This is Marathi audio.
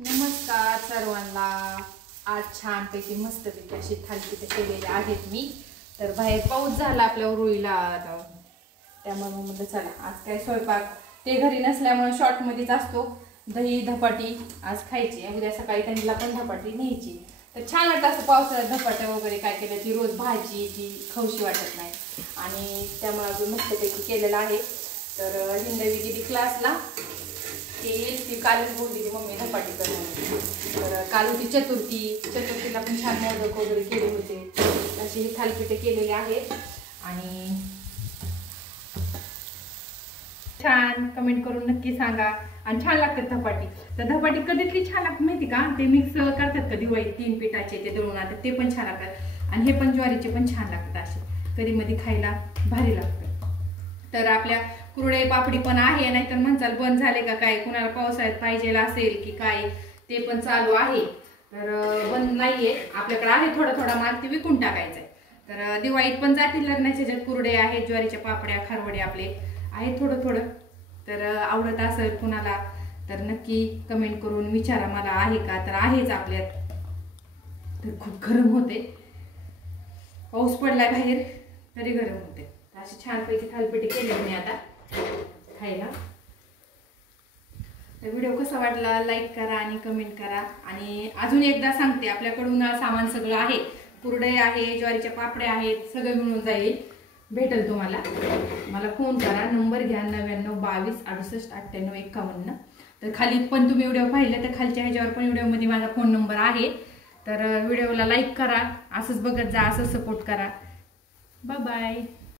नमस्कार सर्वांना। आज छानपैकी मस्तपैकी अशी थालीपीठ केलेली आहेत मी। तर बाहेर पाऊस झाला आपल्या रुईला, त्यामुळे म्हणलं चला आज काय स्वयंपाक ते घरी नसल्यामुळे शॉर्ट मध्येच असतो। दही धपाटी आज खायची, उद्या सकाळी त्यांना पण धपाटी न्यायची। तर छान वाटतं असं पावसाळ्यात धपाटे वगैरे काय केलं ती रोज भाजी ती खाऊशी वाटत नाही, आणि त्यामुळे अजून मस्तपैकी केलेलं आहे। तर हिंदवी गेली क्लासला, ती कालच बोलली मम्मी धपाटी कर म्हणून। तर काल होती चतुर्थीला पण छान मोदक वगैरे केले होते, अशी ही थालीपीठे केलेली आहेत। आणि छान कमेंट करून नक्की सांगा, आणि छान लागतात धपाटी। तर धपाटी कधीतली छान लागते माहिती का, ते मिक्स करतात कधी वय 3 पिठाचे ते दळून आणतात ते पण छान लागतात, आणि हे पण ज्वारीचे पण छान लागतात, असे कधी मध्ये खायला भारी लागतात। तर आपल्या कुरडई पापडी पण आहे, नाहीतर म्हणचाल बंद झाले का काय, कुणाला पावसाळ्यात पाहिजे असेल की काय ते पण चालू आहे। तर बंद नाहीये, आपल्याकडे आहे थोडा थोडा माल, ते विकून टाकायचंय। तर दिवाळीत पण जातील लग्नाच्या ज्यात कुरडे आहेत, ज्वारीच्या पापड्या खारवडे आपले आहे थोडं थोडं। तर आवडत असेल कुणाला तर नक्की कमेंट करून विचारा मला आहे का, तर आहेच आपल्यात। तर खूप गरम होते, पाऊस पडलाय बाहेर तरी गरम होते। अशी छानपैकी थालीपीठ केली मी आता खायला। तर व्हिडिओ कसा वाटला लाईक करा आणि कमेंट करा। आणि अजून एकदा सांगते, आपल्याकडून सामान सगळं आहे, कुरडई आहे, ज्वारीच्या पापड्या आहेत, सगळं मिळून जाईल, भेटेल तुम्हाला। मला फोन करा, नंबर घ्या 99 22 68 98 51। तर खाली पण तुम्ही व्हिडिओ पाहिले तर खालच्या ह्याच्यावर पण व्हिडिओमध्ये माझा फोन नंबर आहे। तर व्हिडिओला लाईक करा, असंच बघत जा, असंच सपोर्ट करा। Bye bye.